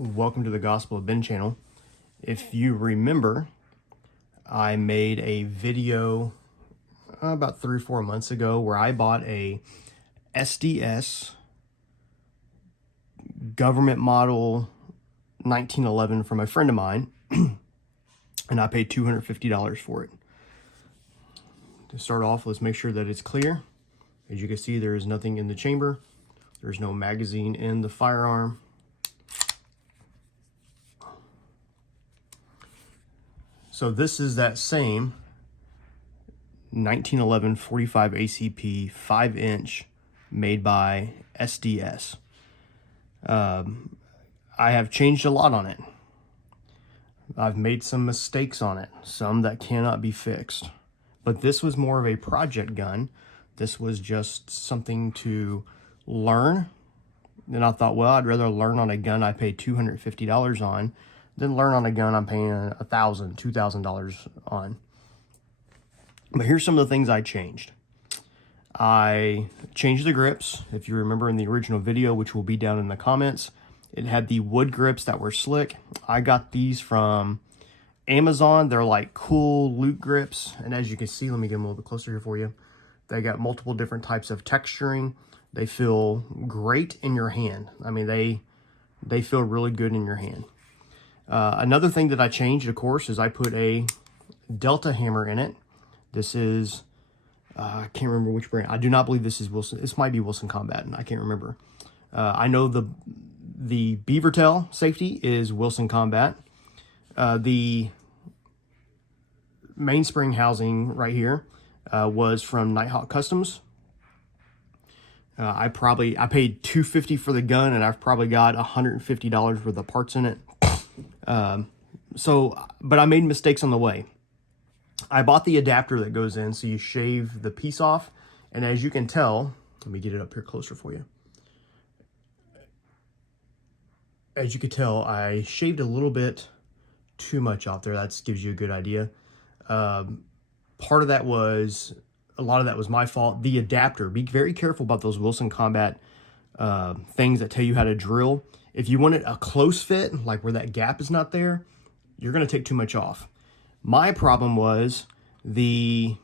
Welcome to the Gospel of Ben channel. If you remember, I made a video about 3 or 4 months ago where I bought a SDS government model 1911 from a friend of mine, and I paid $250 for it. To start off, let's make sure that it's clear. As you can see, there is nothing in the chamber. There's no magazine in the firearm. So this is that same 1911 45 ACP 5-inch made by SDS. I have changed a lot on it. I've made some mistakes on it, some that cannot be fixed. But this was more of a project gun. This was just something to learn. And I thought, well, I'd rather learn on a gun I paid $250 on than learn on a gun I'm paying $1,000, $2,000 on. But here's some of the things I changed. I changed the grips. If you remember in the original video, which will be down in the comments, it had the wood grips that were slick. I got these from Amazon. They're like cool loot grips. And as you can see, let me get them a little bit closer here for you. They got multiple different types of texturing. They feel great in your hand. I mean, they feel really good in your hand. Another thing that I changed, of course, is I put a Delta hammer in it. This is, I can't remember which brand. I do not believe this is Wilson. This might be Wilson Combat, and I can't remember. I know the beaver tail safety is Wilson Combat. The mainspring housing right here was from Nighthawk Customs. I paid $250 for the gun, and I've probably got $150 worth of parts in it. But I made mistakes on the way. I bought the adapter that goes in, so you shave the piece off. And as you can tell, let me get it up here closer for you. As you can tell, I shaved a little bit too much off there. That gives you a good idea. Part of that was, a lot of that was my fault. The adapter, be very careful about those Wilson Combat things that tell you how to drill. If you want it a close fit, like where that gap is not there, you're going to take too much off. My problem was the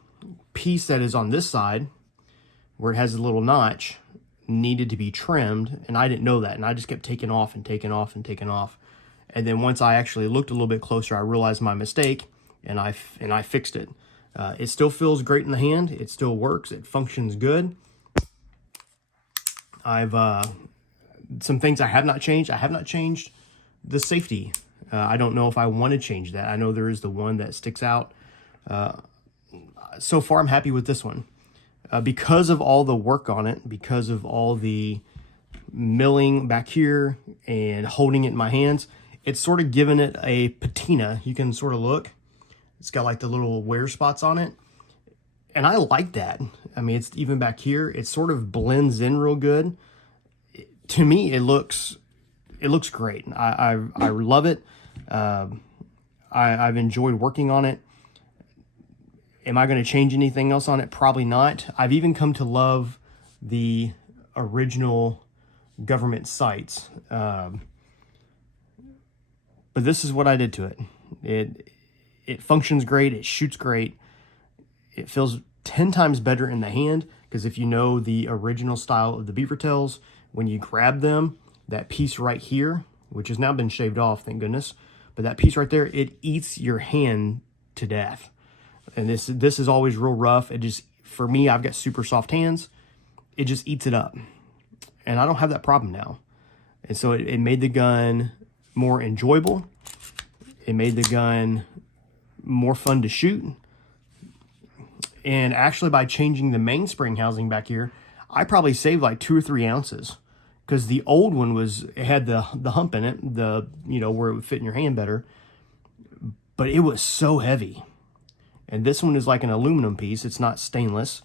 piece that is on this side, where it has a little notch, needed to be trimmed, and I didn't know that, and I just kept taking off and taking off and taking off. And then once I actually looked a little bit closer, I realized my mistake, and I fixed it. It still feels great in the hand. It still works. It functions good. Some things I have not changed. I have not changed the safety. I don't know if I want to change that. I know there is the one that sticks out. So far, I'm happy with this one. Because of all the work on it, because of all the milling back here and holding it in my hands, it's sort of given it a patina. You can sort of look. It's got like the little wear spots on it. And I like that. I mean, it's even back here. It sort of blends in real good. To me, it looks great. I love it. I've enjoyed working on it. Am I going to change anything else on it? Probably not. I've even come to love the original government sights. But this is what I did to it. It functions great. It shoots great. It feels 10 times better in the hand, because if you know the original style of the beaver tails, when you grab them, that piece right here, which has now been shaved off, thank goodness, but that piece right there, it eats your hand to death. And this is always real rough. It just, for me, I've got super soft hands. It just eats it up. And I don't have that problem now. And so it made the gun more enjoyable. It made the gun more fun to shoot. And actually, by changing the mainspring housing back here, I probably saved like 2 or 3 ounces. Because the old one it had the hump in it, where it would fit in your hand better. But it was so heavy. And this one is like an aluminum piece. It's not stainless.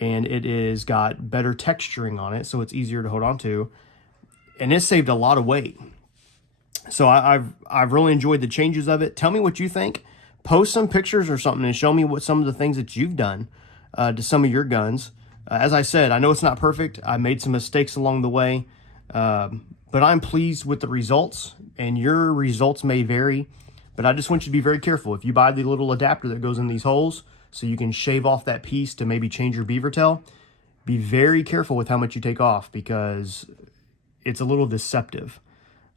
And it is got better texturing on it, so it's easier to hold on to. And it saved a lot of weight. So I've really enjoyed the changes of it. Tell me what you think. Post some pictures or something and show me what some of the things that you've done to some of your guns. As I said, I know it's not perfect. I made some mistakes along the way. but I'm pleased with the results, and your results may vary. But I just want you to be very careful. If you buy the little adapter that goes in these holes so you can shave off that piece to maybe change your beaver tail, be very careful with how much you take off, because it's a little deceptive.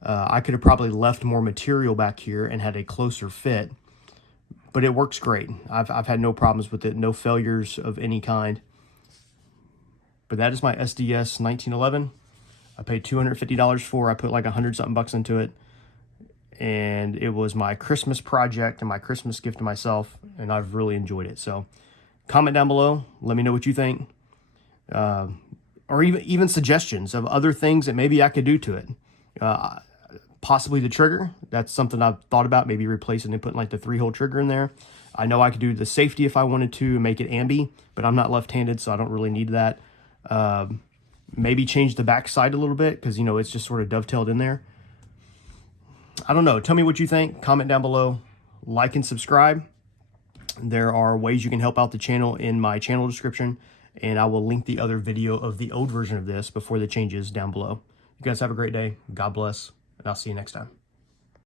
I could have probably left more material back here and had a closer fit, but it works great. I've had no problems with it, no failures of any kind. But that is my SDS 1911. I paid $250 for. I put like 100-something bucks into it, and it was my Christmas project and my Christmas gift to myself, and I've really enjoyed it. So comment down below, let me know what you think, or even suggestions of other things that maybe I could do to it. Possibly the trigger. That's something I've thought about, maybe replacing and putting like the 3-hole trigger in there. I know I could do the safety if I wanted to make it ambi, but I'm not left-handed, so I don't really need that. Maybe change the back side a little bit, because, you know, it's just sort of dovetailed in there. I don't know. Tell me what you think. Comment down below. Like and subscribe. There are ways you can help out the channel in my channel description, and I will link the other video of the old version of this before the changes down below. You guys have a great day. God bless, and I'll see you next time.